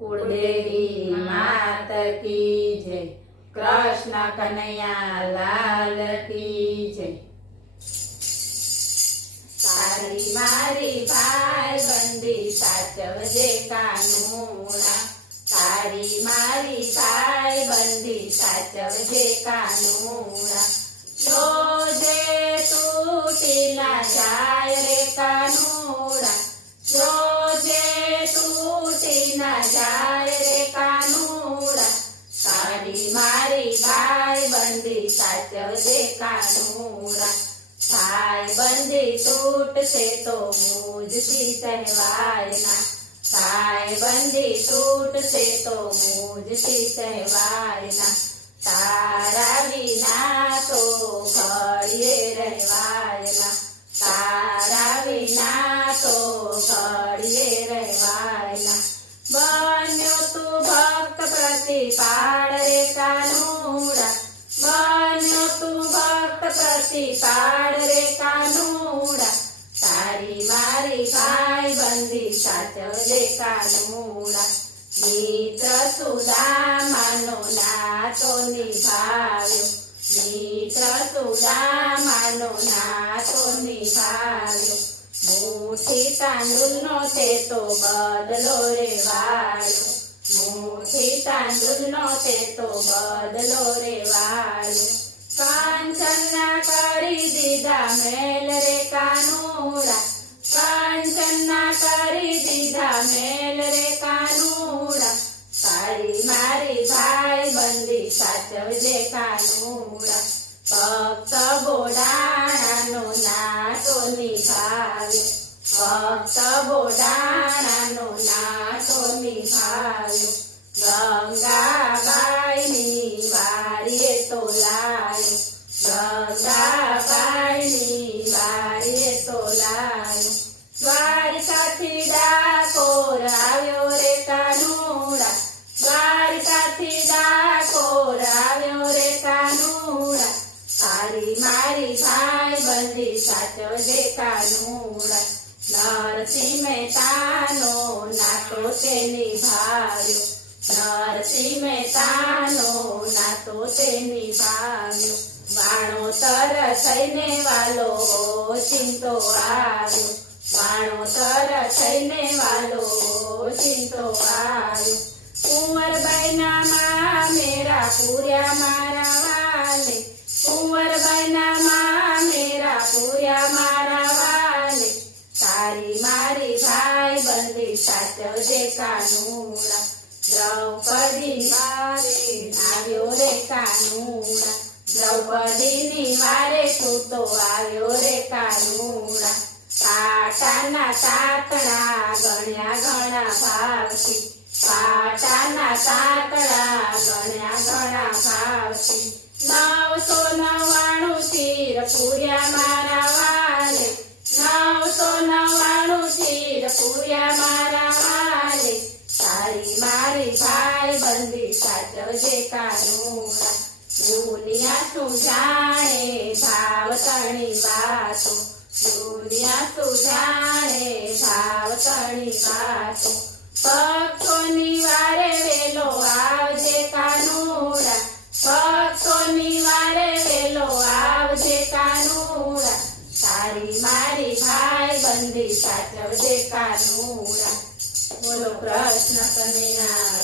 कुलदेवी मात की जय। कृष्ण कन्हैया लाल की जय। तारी मारी भाई बंदी साचवजे कानूना। तारी मारी भाई बंदी साचवजे कानूना। जोजे तूटी ना जाय रे कानूना। जोजे तूटी ना जाय रे कानूना। तारी मारी भाई बंदी साचवजे कानूना। भाई बंदी टूटसे तो मुझसी सहवाय ना। भाई बंदी टूटसे तो मुझसी सहवाय ना। तारा विना तो घड़िए रहवाय ना। तारा विना तो घड़िए रहवाय ना। बन्यो तू भक्त प्रतिपाल रे कानूड़ा। बन्यो तू भक्त प्रतिपाल रे कानूड़ा। तारी मारी भाई बंदी साचवजे कानूड़ा। मित्र सुदामानो नातो निभाव्यो। मित्र सुदामानो नातो निभाव्यो। मुठी तांदूळनो ते तो बदलो रेवायो। मुठी तांदूळनो ते तो बदलो रेवायो। कांचना करी दीदा मेल रे कानूड़ा। कांचना करी दीदा मेल रे कानूड़ा। तारी मारी भाई बंदी साचवजे कानूड़ा। भक्त बोडाणानो नातो निभाव्यो। भक्त बोडाणानो नातो निभाव्यो। गंगाबाईनी वारीए तो लायो। गंगाबाईनी वारीए तो लायो। द्वारिकाथी डाकोर આવ્યો રે કાનૂડા। દ્વારિકાથી ડાકોર આવ્યો રે કાનૂડા। તારી મારી ભાઈ બંદી સાચવજે કાનૂડા। નરસિંહ મહેતાનો નાતો તે નિભાવ્યો। નરસિંહ મહેતાનો નાતો તે નિભાવ્યો। વાણોતર થઈને વાલો ચિંતો આવ્યો। વાણોતર થઈને વાલો ચિંતો આવ્યો। કુંવરબાઈના મામેરા પૂર્યા મારા વાલે। કુંવરબાઈના મામેરા પૂર્યા મારા વાલે। તારી મારી ભાઈ બંદી સાચવજે કાનૂડા। દ્રૌપદી વારે આવ્યો રે કાનૂડા। દ્રૌપદીની વારે તું તો આવ્યો રે કાનૂડા। પાટાના તાતણા ગણ્યા ઘણા ભાવથી। પાટાના તાતણા ગણ્યા ઘણા ભાવથી। 999 તીર પૂર્યા મારા વાલે। 999 તીર પૂર્યા મારા વાલે। તારી મારી ભાઈ બંદી સાચવજે કાનૂડા। દુનિયા શું જાણે ભાવ તણી વાતો। દુનિયા શું જાણે ભાવ તણી વાતો। ભક્તોની વારે વેલો આવજે કાનૂડા। ભક્તોની વારે વેલો આવજે કાનૂડા। તારી મારી ભાઈ બંદી સાચવજે કાનૂડા। બોલો કૃષ્ણ કનૈયા